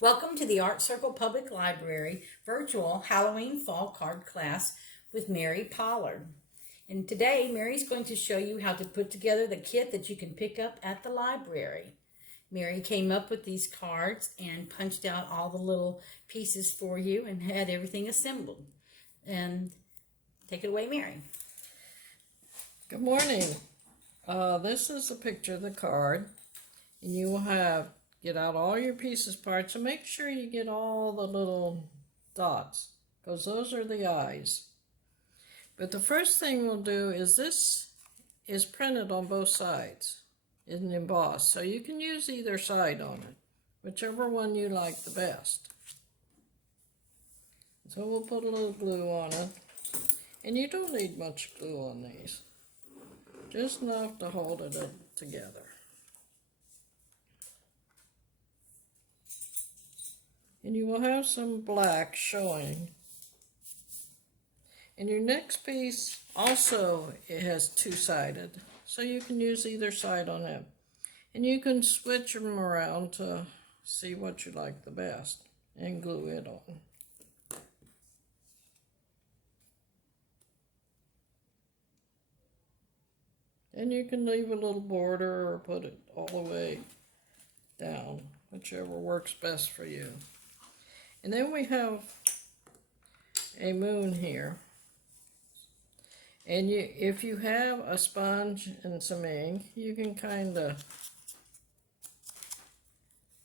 Welcome to the Art Circle Public Library virtual Halloween Fall Card class with Mary Pollard. And today, Mary's going to show you how to put together the kit that you can pick up at the library. Mary came up with these cards and punched out all the little pieces for you and had everything assembled. And take it away, Mary. Good morning. This is a picture of the card, and you will get out all your pieces parts and make sure you get all the little dots, because those are the eyes. But the first thing we'll do is this is printed on both sides, isn't embossed, so you can use either side on it, whichever one you like the best. So we'll put a little glue on it, and you don't need much glue on these, just enough to hold it together. And you will have some black showing. And your next piece also, it has two-sided, so you can use either side on it. And you can switch them around to see what you like the best and glue it on. And you can leave a little border or put it all the way down, whichever works best for you. And then we have a moon here. And if you have a sponge and some ink, you can kind of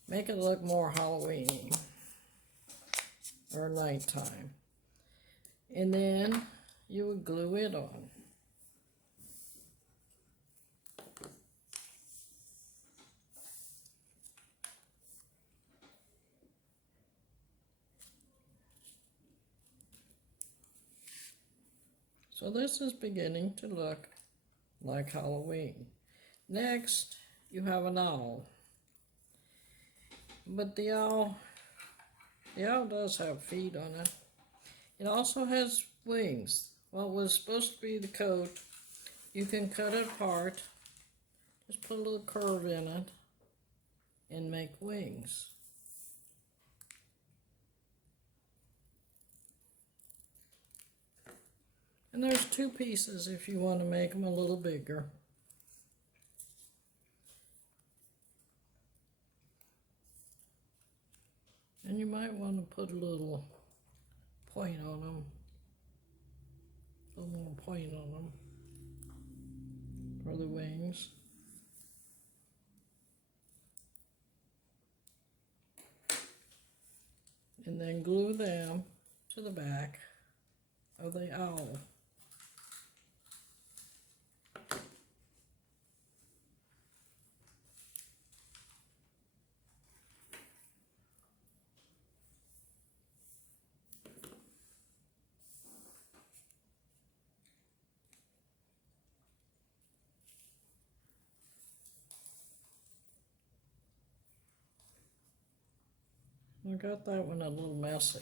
make it look more Halloween-y or nighttime. And then you would glue it on. So this is beginning to look like Halloween. Next, you have an owl. But the owl does have feet on it. It also has wings. What was supposed to be the coat, you can cut it apart, just put a little curve in it, and make wings. And there's two pieces if you want to make them a little bigger. And you might want to put a little point on them. A little more point on them for the wings. And then glue them to the back of the owl. I got that one a little messy,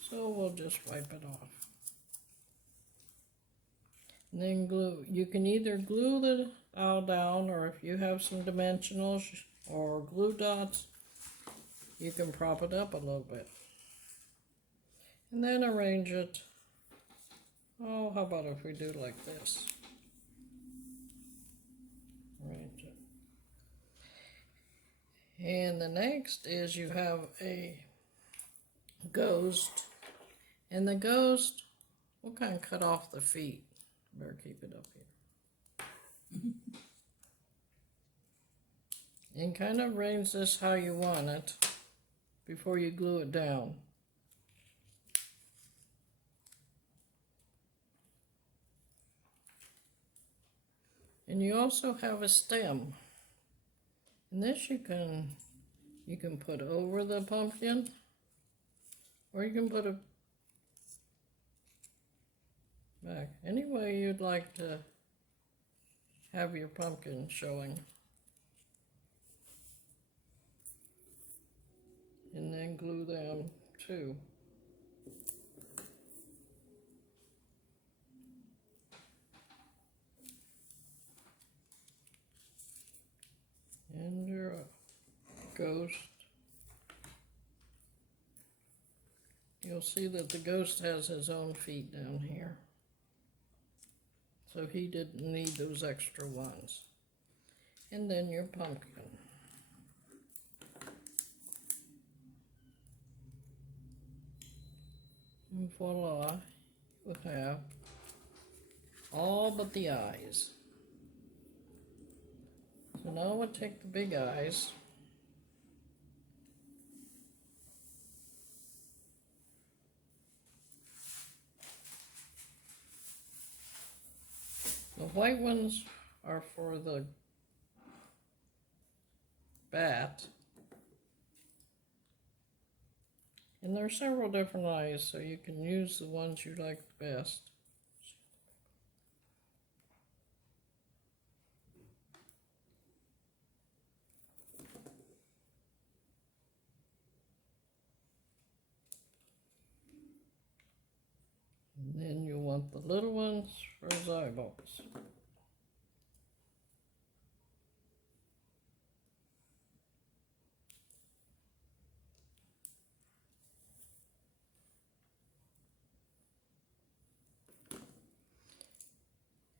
so we'll just wipe it off. And then glue. You can either glue the owl down, or if you have some dimensionals or glue dots, you can prop it up a little bit. And then arrange it. Oh, how about if we do like this? Arrange it. And the next is you have a ghost. And the ghost, we'll kind of cut off the feet. Better keep it up here. And kind of arrange this how you want it before you glue it down. And you also have a stem. And this you can put over the pumpkin, or you can put it back. Any way you'd like to have your pumpkin showing. And then glue them too. And your ghost You'll see that the ghost has his own feet down here. So he didn't need those extra ones. And then your pumpkin. And voila, you have all but the eyes. So now we'll take the big eyes. The white ones are for the bat. And there are several different eyes, so you can use the ones you like the best. And then you want the little ones for his eyeballs.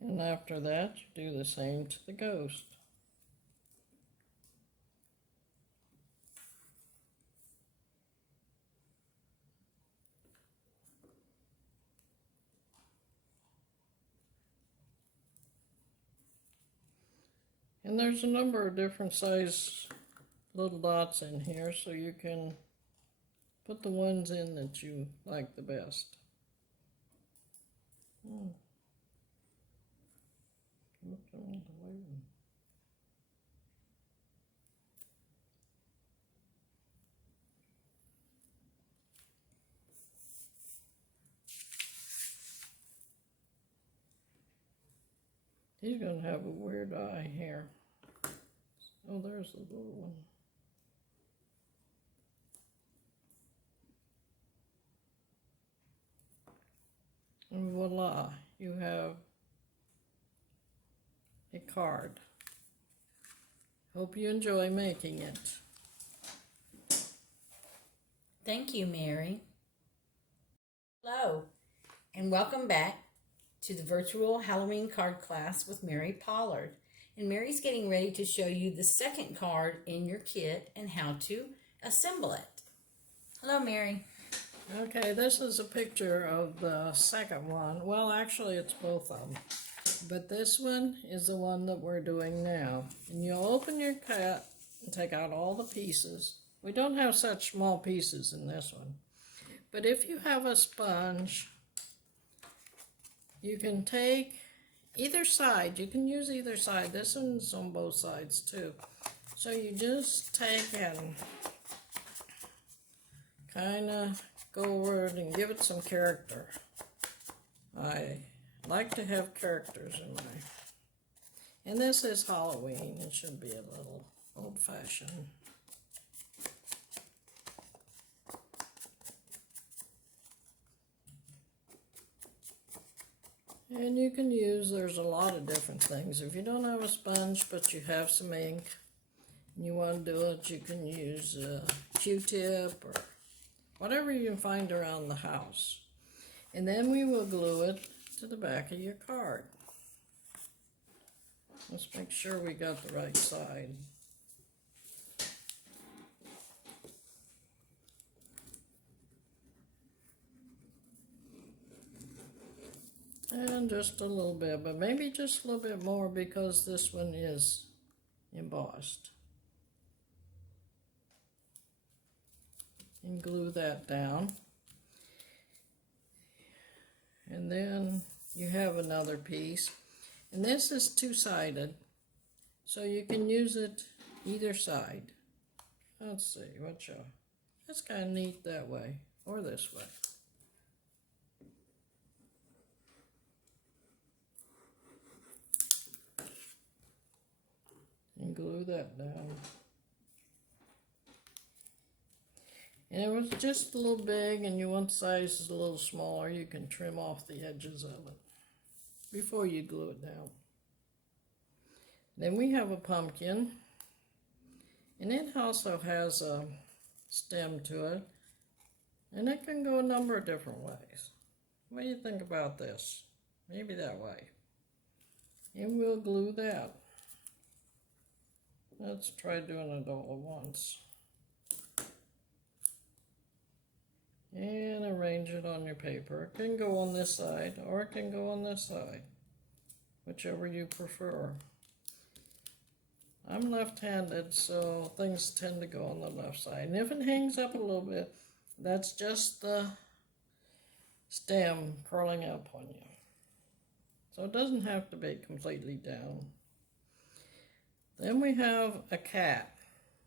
And after that, you do the same to the ghost. And there's a number of different size little dots in here, so you can put the ones in that you like the best. He's going to have a weird eye here. Oh, there's the little one. And voila, you have a card. Hope you enjoy making it. Thank you, Mary. Hello, and welcome back to the virtual Halloween card class with Mary Pollard. And Mary's getting ready to show you the second card in your kit and how to assemble it. Hello, Mary. Okay, this is a picture of the second one. Well, actually, it's both of them. But this one is the one that we're doing now. And you'll open your kit and take out all the pieces. We don't have such small pieces in this one. But if you have a sponge, you can take either side. You can use either side. This one's on both sides too. So you just take and kind of go over it and give it some character. I like to have characters in my... And this is Halloween. It should be a little old-fashioned. And you can use, there's a lot of different things. If you don't have a sponge, but you have some ink, and you want to do it, you can use a Q-tip or whatever you can find around the house. And then we will glue it to the back of your card. Let's make sure we got the right side. And just a little bit, but maybe just a little bit more because this one is embossed. And glue that down. And then you have another piece. And this is two-sided, so you can use it either side. Let's see, that's kind of neat that way, or this way. And glue that down. And it was just a little big and you want the size a little smaller, you can trim off the edges of it before you glue it down. Then we have a pumpkin, and it also has a stem to it. And it can go a number of different ways. What do you think about this? Maybe that way. And we'll glue that. Let's try doing it all at once. And arrange it on your paper. It can go on this side or it can go on this side, whichever you prefer. I'm left-handed, so things tend to go on the left side. And if it hangs up a little bit, that's just the stem curling up on you. So it doesn't have to be completely down. Then we have a cat.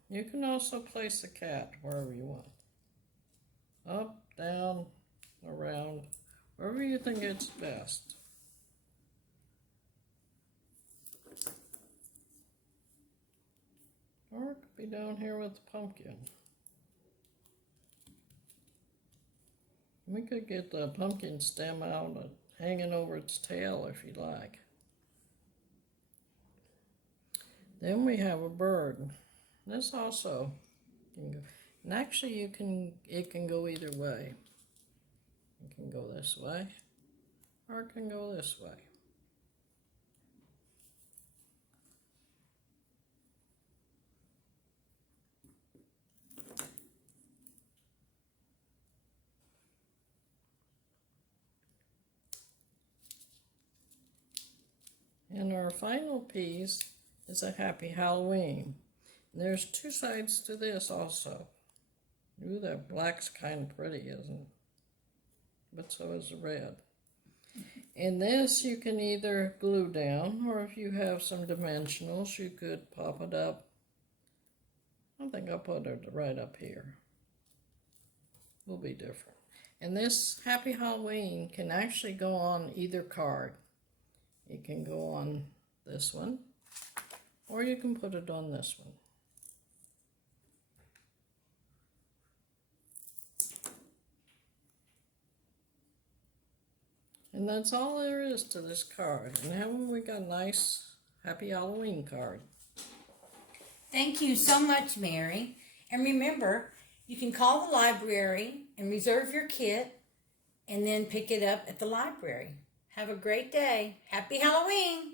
You can also place a cat wherever you want. Up, down, around, wherever you think it's best. Or it could be down here with the pumpkin. We could get the pumpkin stem out and hanging over its tail if you like. Then we have a bird. This also can go, and actually it can go either way. It can go this way, or it can go this way. And our final piece is a Happy Halloween. And there's two sides to this also. Ooh, that black's kind of pretty, isn't it? But so is the red. And this you can either glue down, or if you have some dimensionals, you could pop it up. I think I'll put it right up here. Will be different. And this Happy Halloween can actually go on either card. It can go on this one, or you can put it on this one. And that's all there is to this card. And haven't we got a nice Happy Halloween card? Thank you so much, Mary. And remember, you can call the library and reserve your kit and then pick it up at the library. Have a great day. Happy Halloween!